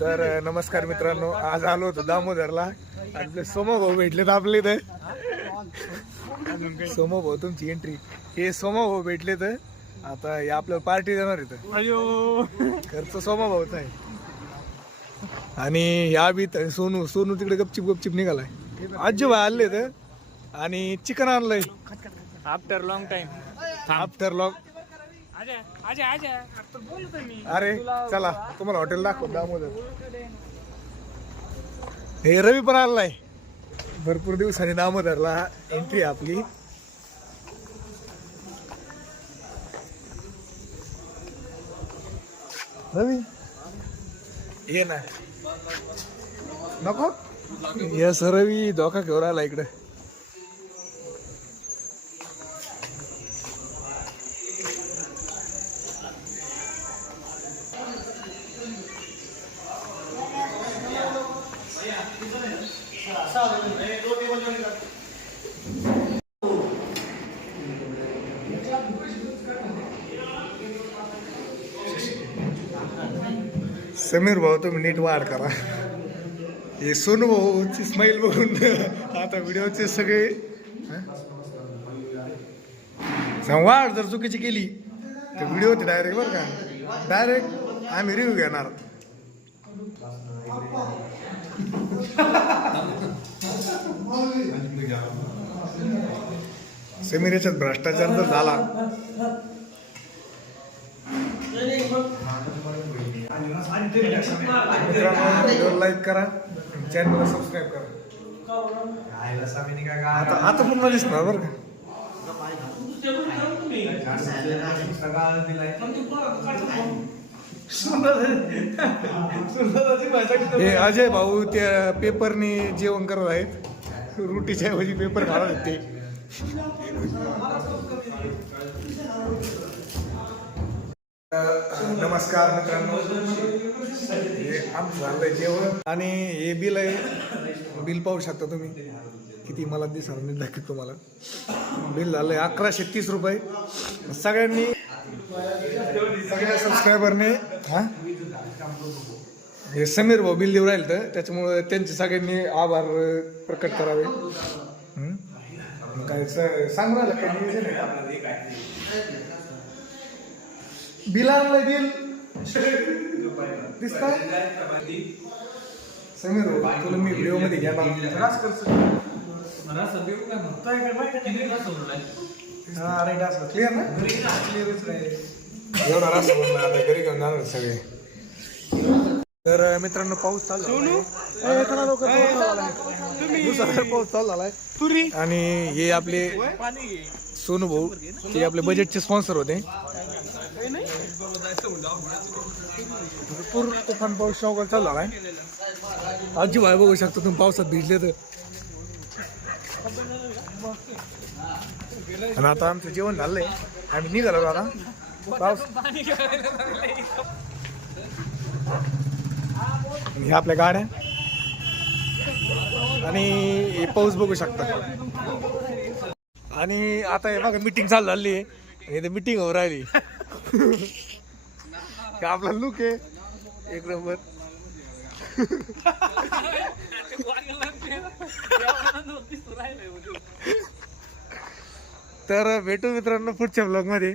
तर नमस्कार मित्रांनो आज आलो होतो दामोदरला. आपले सोमो भाऊ भेटलेत आपले इथे. सोमो भाऊ तुमची एंट्री हे सोमो भाऊ भेटले तर आता हे आपलं पार्टी देणार इथं अयो. खर्च सोमा भाऊचा आहे. आणि या बी त- सोनू सोनू तिकडे गपचिप गपचिप निघालाय. आजोबा आले तर आणि चिकन आणलंय. After long time after lock अरे चला तुम्हाला हॉटेल दाखव दामोदर हे रवी पण आलाय भरपूर दिवसांनी दामोदरला एंट्री आपली. रवी? ये ना. नको? यस रवी धोका घेऊन आला इकडे. समीर भाऊ तुम्ही नीट वाढ करा. हे सोनू भाऊची स्माईल बघून आता व्हिडिओचे सगळे वाढ जर चुकीची केली तर व्हिडिओ होते डायरेक्ट बरं का. डायरेक्ट आम्ही रिव्ह्यू घेणार. समीर याच्यात भ्रष्टाचार जर झाला. मित्रांनो लाईक करा. चॅनलला सबस्क्राईब करा. आता आता पूर्ण दिसणार बरं का? हे अजय भाऊ त्या पेपरने जेवण करत आहेत. रोटीच्या ऐवजी पेपर खात आहेत ते. नमस्कार मित्रांनो. हे आमचं झालंय जेवण. आणि हे बिल आहे. बिल पाहू शकता तुम्ही. किती मला दिसणार मी दाखवतो तुम्हाला. बिल झालंय अकराशे तीस रुपये. सगळ्यांनी सगळ्या सबस्क्रायबरने हां? हे समीर भाऊ बिल देऊ राहील तर त्याच्यामुळं त्यांचे सगळ्यांनी आभार प्रकट करावे. काय स- सांग राहिलं काय नियोजन आहे का बिल आणलंय बिल दिसत समीर भाऊ तुला मी व्हिडिओमध्ये घ्या हा राईट असं क्लिअर ना? एवढा रस बनला आता घरी घेऊन जाणार सगळे. तर मित्रांनो पाऊस चालू सोनू? दुसरा पाऊस चालू झालाय. तुरी? आणि हे आपले सोनू भाऊ ते आपले बजेटचे स्पॉन्सर होते. भरपूर तुफान पाऊस चालू झालाय. आजी भाई बघू शकतो तुम्ही पावसात भिजले तर. आणि आता आमचं जेवण झालंय. आम्ही निघालो आता पाऊस. ह्या आपल्या गाड्या. आणि हे पाऊस बघू शकता. आणि आता हे बघा मिटिंग चालू झाली. आहे इथे मिटिंग होऊ राहिली. आपला लुक आहे. एक नंबर. तर भेटू मित्रांनो पुढच्या ब्लॉगमध्ये.